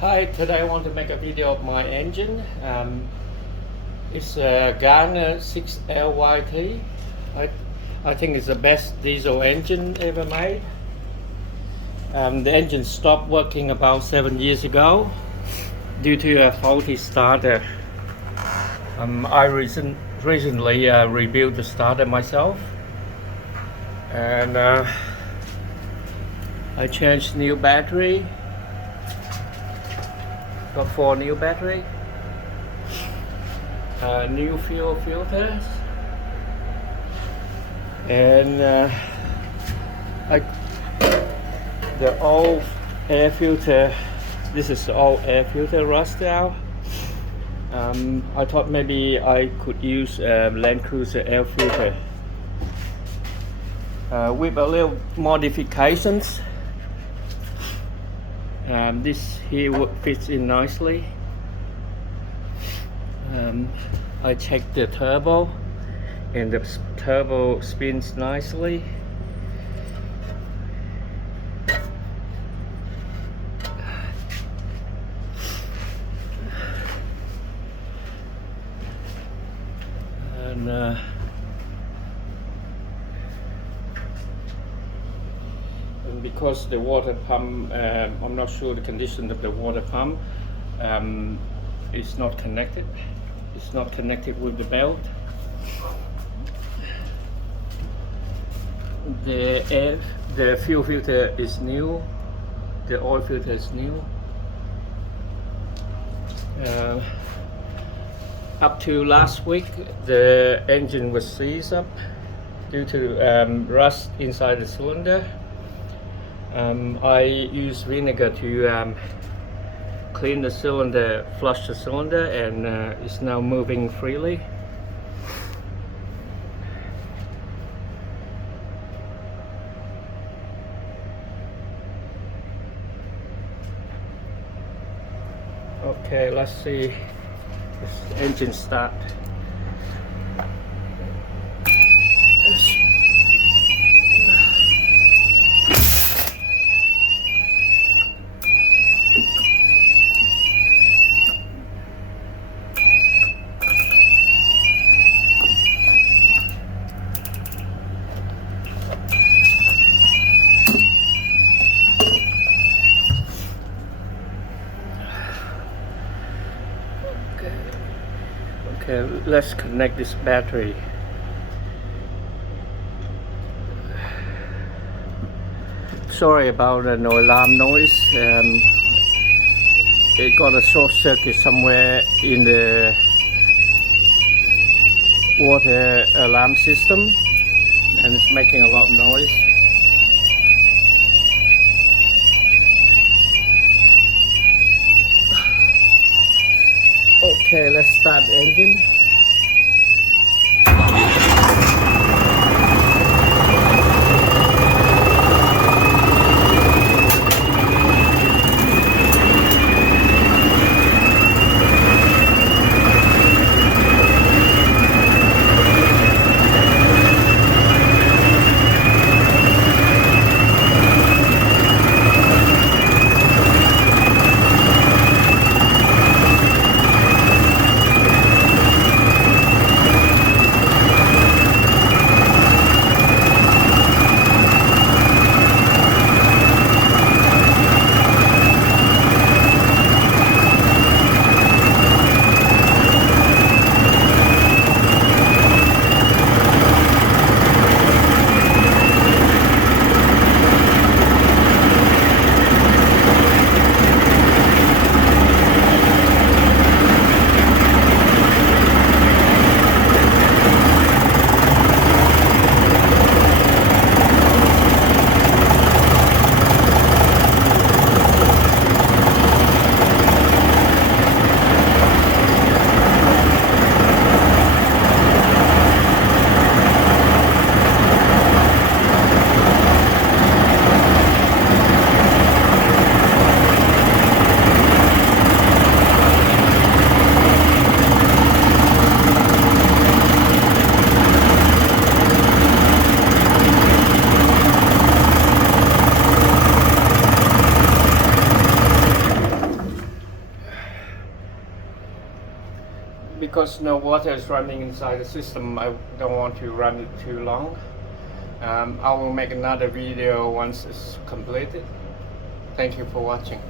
Hi, today I want to make a video of my engine. It's a Gardner 6LYT. I think it's the best diesel engine ever made. The engine stopped working about 7 years ago due to a faulty starter. I recently rebuilt the starter myself, and I changed new battery. Got 4 new battery, new fuel filters, and the old air filter. This is the old air filter rust out. I thought maybe I could use Land Cruiser air filter with a little modifications. This here fits in nicely. I checked the turbo, and the turbo spins nicely. And because the water pump, I'm not sure the condition of the water pump, is not connected. It's not connected with the belt. The fuel filter is new. The oil filter is new. Up to last week, the engine was seized up due to rust inside the cylinder. I used vinegar to clean the cylinder, flush the cylinder, and it's now moving freely. Okay, let's see this engine start. Okay, let's connect this battery. Sorry about the alarm noise. It got a short circuit somewhere in the water alarm system, and it's making a lot of noise. Okay, let's start the engine. because no water is running inside the system, I don't want to run it too long. I will make another video once it's completed. Thank you for watching.